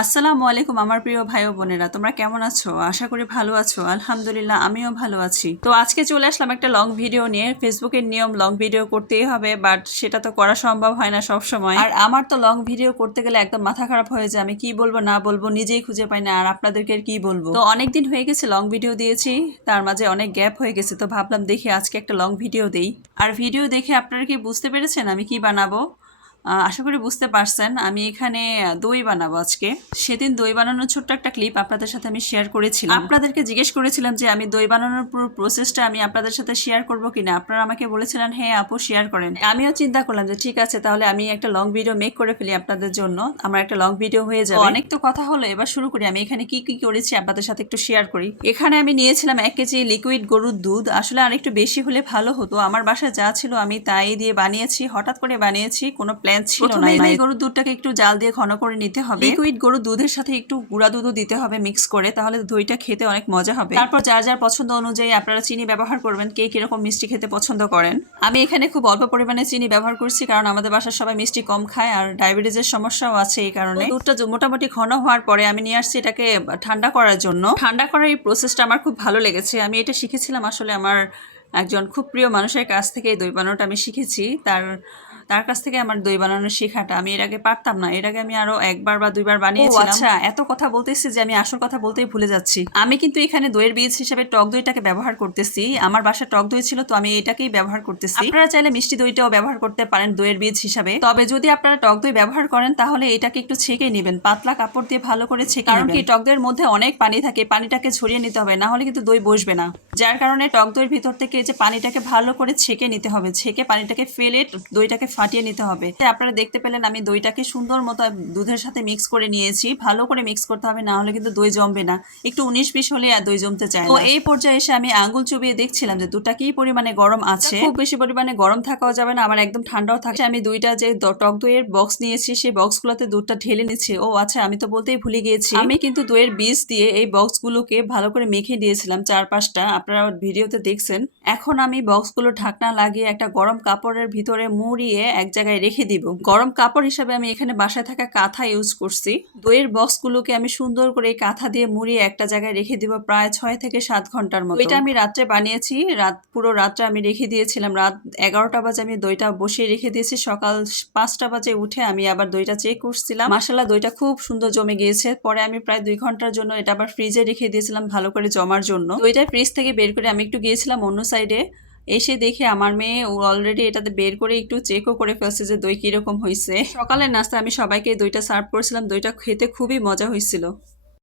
আসসালামু আলাইকুম আমার প্রিয় ভাই ও বোনেরা, তোমরা কেমন আছো? আশা করি ভালো আছো। আলহামদুলিল্লাহ, আমিও ভালো আছি। তো আজকে চলে আসলাম একটা লং ভিডিও নিয়ে। ফেসবুকের নিয়ম লং ভিডিও করতেই হবে বাট সেটা তো করা সম্ভব হয় না সব সময় আর আমার তো লং ভিডিও করতে গেলে একদম মাথা খারাপ হয়ে যায়, আমি কি বলব, না বলব নিজেই খুঁজে পাই না, আর আপনাদেরকে কি বলব? তো অনেক দিন হয়ে গেছে লং ভিডিও দিয়েছি, তার মাঝে অনেক গ্যাপ হয়ে গেছে, তো ভাবলাম দেখি আজকে একটা লং ভিডিও দেই। আর ভিডিও দেখে আপনারা কি বুঝতে পেরেছেন আমি কি বানাবো? আশা করি বুঝতে পারছেন, আমি এখানে দই বানাবো আজকে। সেদিন দই বানানোর ছোট্ট একটা ক্লিপ আপনাদের সাথে আমি শেয়ার করেছিলাম। আপনাদেরকে জিজ্ঞেস করেছিলাম যে, আমি দই বানানোর পুরো প্রসেসটা আমি আপনাদের সাথে শেয়ার করব কিনা? আপনারা আমাকে বলেছিলেন হ্যাঁ আপু শেয়ার করেন। আমিও চিন্তা করলাম যে, ঠিক আছে, তাহলে আমি একটা লং ভিডিও মেক করে ফেলি আপনাদের জন্য। আমার একটা লং ভিডিও হয়ে যাবে। অনেক তো কথা হলো, এবার শুরু করি। আমি এখানে কি কি করেছি আপনাদের সাথে একটু শেয়ার করি। এখানে আমি নিয়েছিলাম এক কেজি লিকুইড গরুর দুধ। আসলে আর একটু বেশি হলে ভালো হতো। আমার বাসায় যা ছিল আমি তাই দিয়ে বানিয়েছি। হঠাৎ করে বানিয়েছি, কোনো প্ল্যান ছিল না এই গরুর দুধটাকে একটু জাল দিয়ে ঘন করে নিতে হবে। লিকুইড গরুর দুধের সাথে একটু গুঁড়া দুধও দিতে হবে মিক্স করে তাহলে দইটা খেতে অনেক মজা হবে। তারপর যার যার পছন্দ অনুযায়ী আপনারা চিনি ব্যবহার করবেন কে কীরকম মিষ্টি খেতে পছন্দ করেন। আমি এখানে খুব অল্প পরিমাণে চিনি ব্যবহার করছি কারণ আমাদের বাসার সবাই মিষ্টি কম খায় আর ডায়াবেটিসের সমস্যাও আছে এই কারণে। দুধটা মোটামুটি ঘন হওয়ার পরে আমি নিয়ে আসছি এটাকে ঠান্ডা করার জন্য। ঠান্ডা করার এই প্রসেসটা আমার খুব ভালো লেগেছে। আমি এটা শিখেছিলাম আসলে আমার একজন খুব প্রিয় মানুষের কাছ থেকে এই দই বানানোটা আমি শিখেছি। তার তার কাছ থেকে আমার দই বানানোর শেখাটা আমি এর আগে পারতাম না। এর আগে আমি আরও একবার বা দুইবার বানিয়েছিলাম। আচ্ছা এত কথা বলতেছি যে আমি আসল কথা বলতেই ভুলে যাচ্ছি। আমি কিন্তু এখানে দইয়ের বীজ হিসেবে টক দইটাকে ব্যবহার করতেছি। আমার বাসায় টক দই ছিল তো আমি এটাকেই ব্যবহার করতেছি। আপনারা চাইলে মিষ্টি দইটাও ব্যবহার করতে পারেন দইয়ের বীজ হিসাবে। তবে যদি আপনারা টক দই ব্যবহার করেন তাহলে এটাকে একটু ছেঁকে নেবেন। পাতলা কাপড় দিয়ে ভালো করে ছেঁকে কারণ কি টক দইয়ের মধ্যে অনেক পানি থাকে পানিটাকে ছড়িয়ে নিতে হবে না হলে কিন্তু দই বসবে না। যার কারণে টক দইয়ের ভিতর থেকে যে পানিটাকে ভালো করে ছেঁকে নিতে হবে। ছেঁকে পানিটাকে ফেলে দইটাকে ফাটিয়ে নিতে হবে। আপনারা দেখতে পেলেন আমি দইটাকে সুন্দর মতো দুধের সাথে মিক্স করে নিয়েছি। ভালো করে মিক্স করতে হবে, না হলে কিন্তু দই জমবে না। একটু উনিশ বিশ হলে আর দই জমতে চায় তো এই পর্যায়ে এসে আমি আঙ্গুল চুবিয়ে দেখছিলাম যে দুধটা কি পরিমাণে গরম আছে। খুব বেশি পরিমাণে গরম থাকাও যাবে না, আবার একদম ঠান্ডাও থাকে আমি দুইটা যে টক দইয়ের বক্স নিয়েছি, সেই বক্সগুলোতে দুধটা ঢেলে নিচ্ছি ও আচ্ছা আমি তো বলতেই ভুলে গিয়েছি। আমি কিন্তু দইয়ের বীজ দিয়ে এই বক্সগুলোকে ভালো করে মেখে দিয়েছিলাম চার পাঁচটা আপনারা ভিডিওতে দেখছেন, এখন আমি বক্সগুলো ঢাকনা লাগিয়ে একটা গরম কাপড়ের ভিতরে মুড়িয়ে এক জায়গায় রেখে দিব। গরম কাপড় হিসাবে আমি এখানে বাসায় থাকা কাঁথা ইউজ করছি। দইয়ের বক্সগুলোকে আমি সুন্দর করে এই কাঁথা দিয়ে মুড়িয়ে একটা জায়গায় রেখে দিব প্রায় ছয় থেকে সাত ঘণ্টার মতো। এটা আমি রাত্রে বানিয়েছি, রাত, পুরো রাত্রে আমি রেখে দিয়েছিলাম। রাত এগারোটা বাজে আমি দইটা বসিয়ে রেখে দিয়েছি। সকাল পাঁচটা বাজে উঠে আমি আবার দইটা চেক করছিলাম। মাসাল্লাহ দইটা খুব সুন্দর জমে গিয়েছে। পরে আমি প্রায় দুই ঘণ্টার জন্য এটা আবার ফ্রিজে রেখে দিয়েছিলাম ভালো করে জমার জন্য। দইটা ফ্রিজ থেকে বের করে আমি একটু গিয়েছিলাম অন্য সাইডে এসে দেখে আমার মেয়ে অলরেডি এটাতে বের করে একটু চেকও করে ফেলছে যে দই কীরকম হয়েছে সকালের নাস্তা আমি সবাইকে দইটা সার্ভ করেছিলাম, দইটা খেতে খুবই মজা হয়েছিল